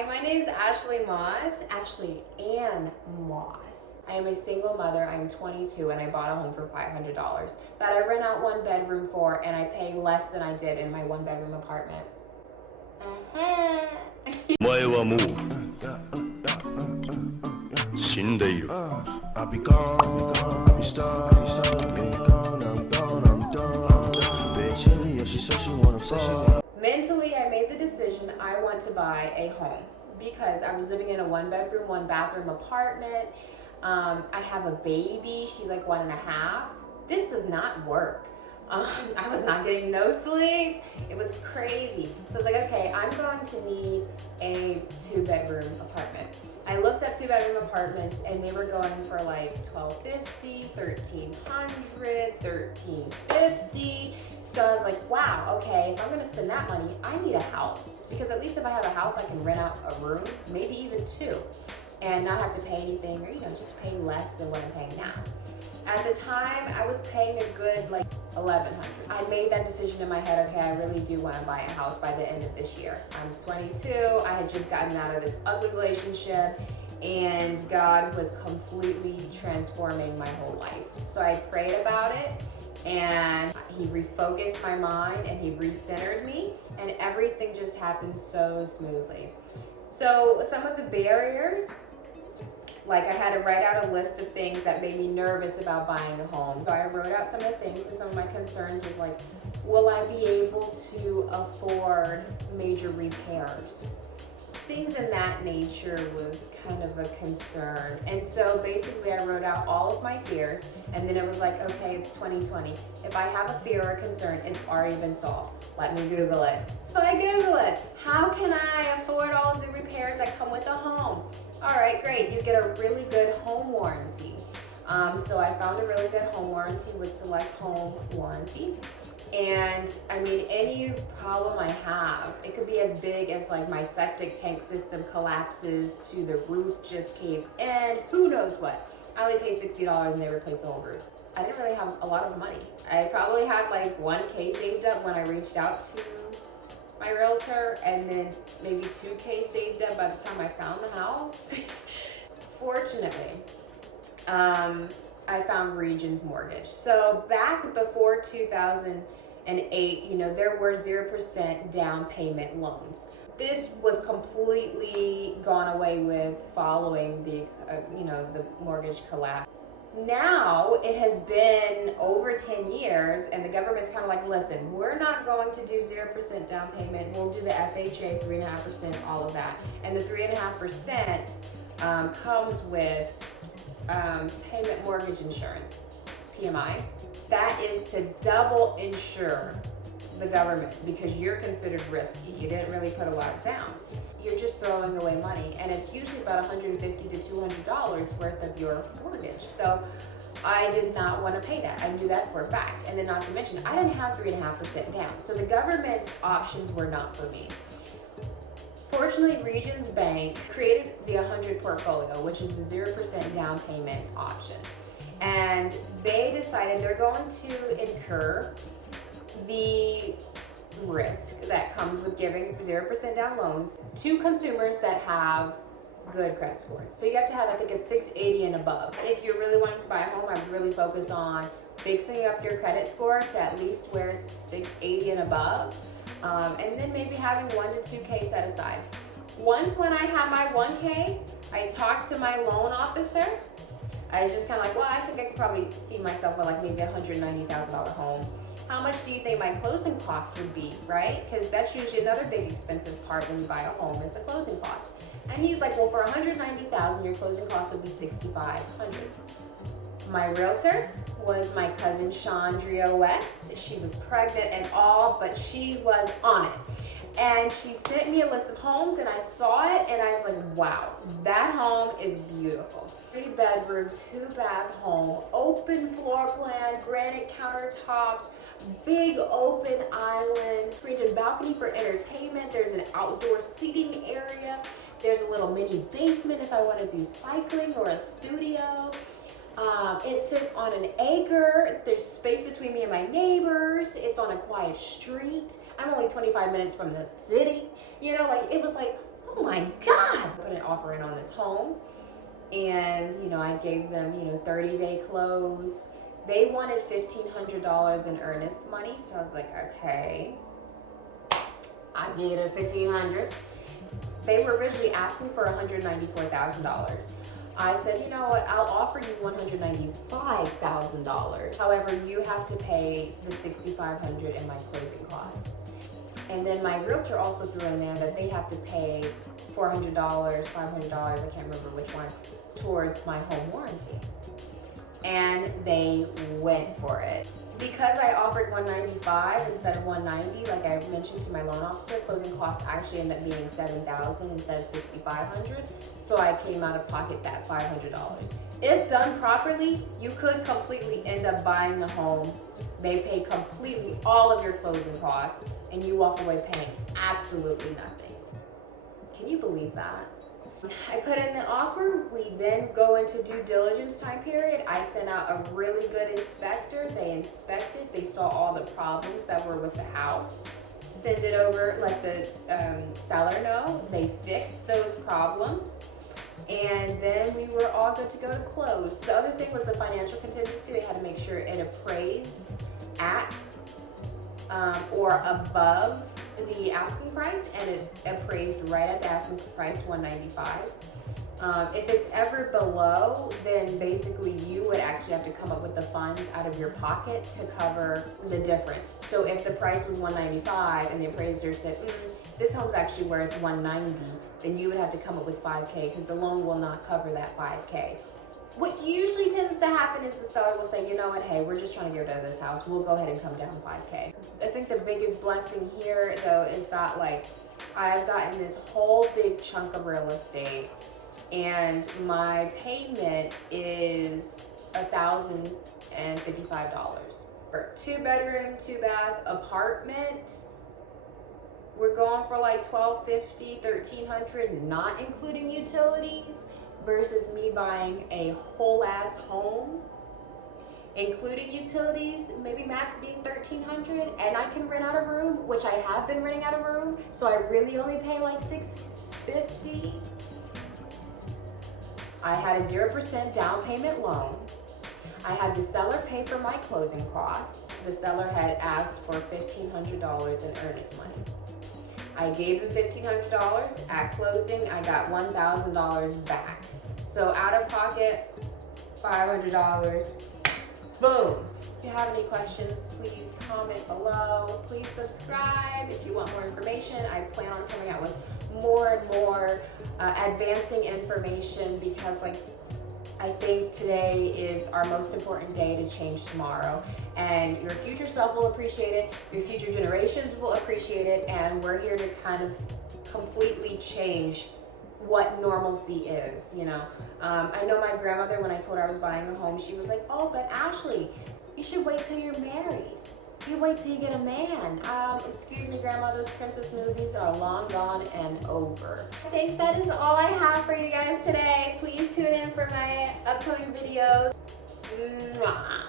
Hi, my name is Ashley Ann Moss. I am a single mother. I'm 22 and I bought a home for $500 that I rent out one bedroom for, and I pay less than I did in my one bedroom apartment. お前はもう死んでいる。I'll be gone, I'll be stuck, be gone, I'm done. Bitch, yeah, she said she wanna fuck. Mentally, I made the decision I want to buy a home because I was living in a one bedroom, one bathroom apartment. I have a baby, she's like 1.5. This does not work. I was not getting no sleep. It was crazy. So I was like, okay, I'm going to need a 2-bedroom apartment. I looked at 2-bedroom apartments and they were going for like $1,250, $1,300, $1,350. So I was like, wow, okay, if I'm gonna spend that money, I need a house. Because at least if I have a house, I can rent out a room, maybe even 2, and not have to pay anything, or just pay less than what I'm paying now. At the time, I was paying a good like $1,100. I made that decision in my head, okay, I really do want to buy a house by the end of this year. I'm 22, I had just gotten out of this ugly relationship, and God was completely transforming my whole life. So I prayed about it, and He refocused my mind, and He recentered me, and everything just happened so smoothly. So some of the barriers, like I had to write out a list of things that made me nervous about buying a home. So I wrote out some of the things, and some of my concerns was like, will I be able to afford major repairs? Things in that nature was kind of a concern. And so basically I wrote out all of my fears, and then it was like, okay, it's 2020. If I have a fear or concern, it's already been solved. Let me Google it. So I Google it. How can I afford all of the repairs that come with a home? All right, great, you get a really good home warranty. So I found a really good home warranty with Select Home Warranty. And I mean, any problem I have, it could be as big as like my septic tank system collapses to the roof just caves in, who knows what. I only pay $60 and they replaced the whole roof. I didn't really have a lot of money. I probably had like $1K saved up when I reached out to my realtor, and then maybe $2K saved up by the time I found the house. Fortunately, I found Regions Mortgage. So back before 2008, there were 0% down payment loans. This was completely gone away with following the mortgage collapse. Now it has been over 10 years, and the government's kind of like, listen, we're not going to do 0% down payment. We'll do the FHA, 3.5%, all of that. And the 3.5% comes with payment mortgage insurance, PMI. That is to double insure the government because you're considered risky. You didn't really put a lot down. You're just throwing away money, and it's usually about $150 to $200 worth of your mortgage. So I did not want to pay that. I knew that for a fact. And then not to mention, I didn't have 3.5% down. So the government's options were not for me. Fortunately, Regions Bank created the 100 portfolio, which is the 0% down payment option. And they decided they're going to incur the risk that comes with giving 0% down loans to consumers that have good credit scores. So you have to have, I think, a 680 and above. If you're really wanting to buy a home, I would really focus on fixing up your credit score to at least where it's 680 and above. And then maybe having 1 to 2K set aside. Once when I had my 1K, I talked to my loan officer. I was just kind of like, well, I think I could probably see myself with like maybe a $190,000 home. How much do you think my closing cost would be, right? Because that's usually another big expensive part when you buy a home is the closing cost. And he's like, well, for $190,000, your closing cost would be $6,500. My realtor was my cousin Chandria.West. She was pregnant and all, but she was on it. And she sent me a list of homes, and I saw it, and I was like, wow, that home is beautiful. 3-bedroom, 2-bath home, open floor plan, granite countertops, big open island, screened-in balcony for entertainment. There's an outdoor seating area. There's a little mini basement if I want to do cycling or a studio. It sits on an acre. There's space between me and my neighbors. It's on a quiet street. I'm only 25 minutes from the city. It was like, oh oh my God, put an offer in on this home. And, I gave them, 30-day close. They wanted $1,500 in earnest money. So I was like, okay, I gave it $1,500. They were originally asking for $194,000. I said, you know what, I'll offer you $195,000. However, you have to pay the $6,500 in my closing costs. And then my realtor also threw in there that they have to pay $400, $500, I can't remember which one, towards my home warranty. And they went for it. Because I offered $195 instead of $190, like I mentioned to my loan officer, closing costs actually ended up being $7,000 instead of $6,500. So I came out of pocket that $500. If done properly, you could completely end up buying the home. They pay completely all of your closing costs, and you walk away paying absolutely nothing. Can you believe that? I put in the offer. We then go into due diligence time period. I sent out a really good inspector. They inspected. They saw all the problems that were with the house. Send it over, let the seller know. They fixed those problems. And then we were all good to go to close. The other thing was the financial contingency. They had to make sure it appraised at or above the asking price, and it appraised right at the asking price, $195. If it's ever below, then basically you would actually have to come up with the funds out of your pocket to cover the difference. So if the price was $195 and the appraiser said, this home's actually worth $190, then you would have to come up with $5K because the loan will not cover that $5K. What usually tends to happen is the seller will say, you know what, hey, we're just trying to get rid of this house. We'll go ahead and come down $5K. I think the biggest blessing here, though, is that, I've gotten this whole big chunk of real estate, and my payment is $1,055. For 2-bedroom, 2-bath apartment, we're going for $1,250, $1,300, not including utilities, versus me buying a whole ass home, including utilities, maybe max being $1,300, and I can rent out a room, which I have been renting out a room, so I really only pay $650. I had a 0% down payment loan. I had the seller pay for my closing costs. The seller had asked for $1,500 in earnest money. I gave him $1,500. At closing, I got $1,000 back. So out of pocket, $500. Boom. If you have any questions, please comment below. Please subscribe if you want more information. I plan on coming out with more and more advancing information, because I think today is our most important day to change tomorrow, and your future self will appreciate it, your future generations will appreciate it, and we're here to kind of completely change what normalcy is, I know my grandmother, when I told her I was buying a home, she was like, oh, but Ashley, you should wait till you're married. You wait till you get a man. Excuse me, grandma, those princess movies are long gone and over. I think that is all I have for you guys today. Please tune in for my upcoming videos. Mwah.